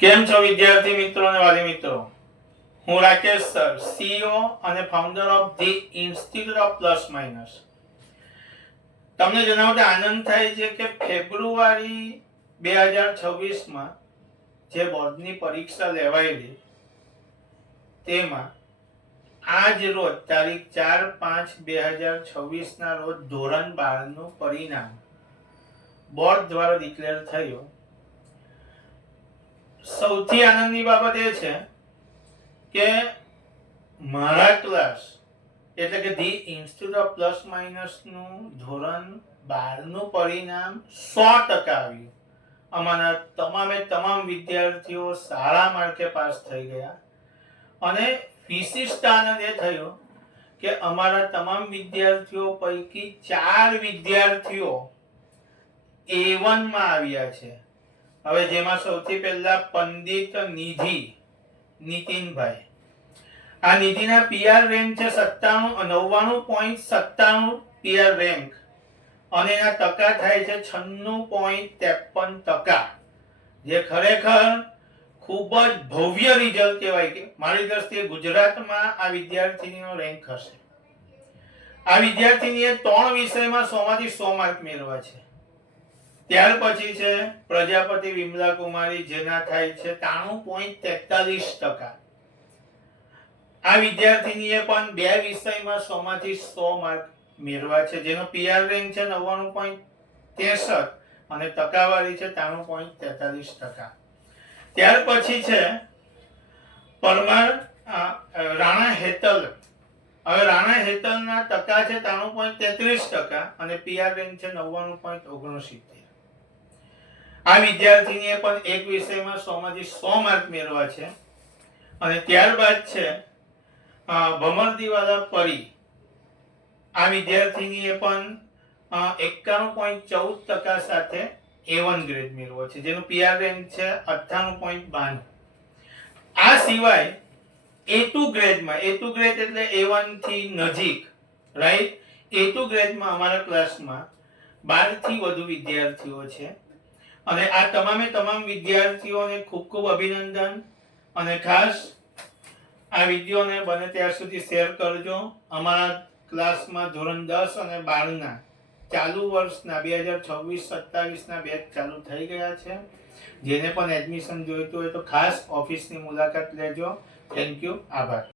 કેમ છો વિદ્યાર્થી મિત્રો અને વાલી મિત્રો? હું રાકેશ સર, સીઈઓ અને founder of the institute of plus minus. તમને જણાવતા આનંદ થાય છે કે ફેબ્રુઆરી 2026 માં જે બોર્ડની પરીક્ષા લેવાયેલી તેમાં આજ રોજ તારીખ 4/5/2026 ના રોજ ધોરણ 12 નું પરિણામ બોર્ડ દ્વારા ડિક્લેર થયું. સૌથી આનંદની બાબત એ છે કે મારા ક્લાસ એટલે કે the institute of plus minus નું ધોરણ 12 નું પરિણામ 100% આવ્યું. અમારા તમામ વિદ્યાર્થીઓ સારા માર્કે પાસ થઈ ગયા અને વિશિષ્ટ આનંદ એ થયો કે અમારા તમામ વિદ્યાર્થીઓ પૈકી 4 વિદ્યાર્થીઓ A1 માં આવ્યા છે. હવે જેમાં સૌથી પહેલા પંડિત નીતિનભાઈ. આ નિધિના પીઆર રેન્ક છે 99.97 પીઆર રેન્ક અને એના ટકા થાય છે 96.53%, જે ખરેખર ખૂબ જ ભવ્ય રિઝલ્ટ કહેવાય. કે મારી દ્રષ્ટિએ ગુજરાતમાં આ વિદ્યાર્થીનીનો રેન્ક હશે. આ વિદ્યાર્થીનીએ 3 વિષયમાં 100 માંથી 100 માર્ક મેળવ્યા છે. ત્યાર પછી છે પ્રજાપતિ વિમલા કુમારી, જેના થાય છે 93.43%. આ વિદ્યાર્થીનીએ પણ 2 વિષયમાં 100 માંથી 100 માર્ક મેળવ્યા છે, જેનો પીઆર રેન્ક છે 99.63 અને ટકાવારી છે 93.43%. ત્યાર પછી છે પરમાર રાણા હેતલ. હવે રાણા હેતલના ટકા છે 93.33% અને પીઆર રેન્ક છે 99.69. આ વિદ્યાર્થીનીએ પણ એક વિષયમાં 100 માંથી 100 માર્ક મેળવ્યા છે. અને ત્યારબાદ છે ભમરદીવાલા પરી. આ વિદ્યાર્થીનીએ પણ 91.14% સાથે A1 ગ્રેડ મેળવ્યો છે, જેનો પીઆર રેન્ક છે 98.92. આ સિવાય A2 ગ્રેડમાં, A2 ગ્રેડ એટલે A1 થી નજીક, રાઈટ? A2 ગ્રેડમાં અમારા ક્લાસમાં 12 થી વધુ વિદ્યાર્થીઓ છે અને આ તમામ વિદ્યાર્થીઓને ખૂબ ખૂબ અભિનંદન. અને ખાસ આ વિડિયોને બને ત્યાં સુધી શેર કરજો. અમારા ક્લાસમાં ધોરણ 10 અને 12 ના ચાલુ વર્ષના 2026-27 ના બેચ ચાલુ થઈ ગયા છે. જેને પણ એડમિશન જોઈતું હોય તો ખાસ ઓફિસની મુલાકાત લેજો. Thank you. આભાર.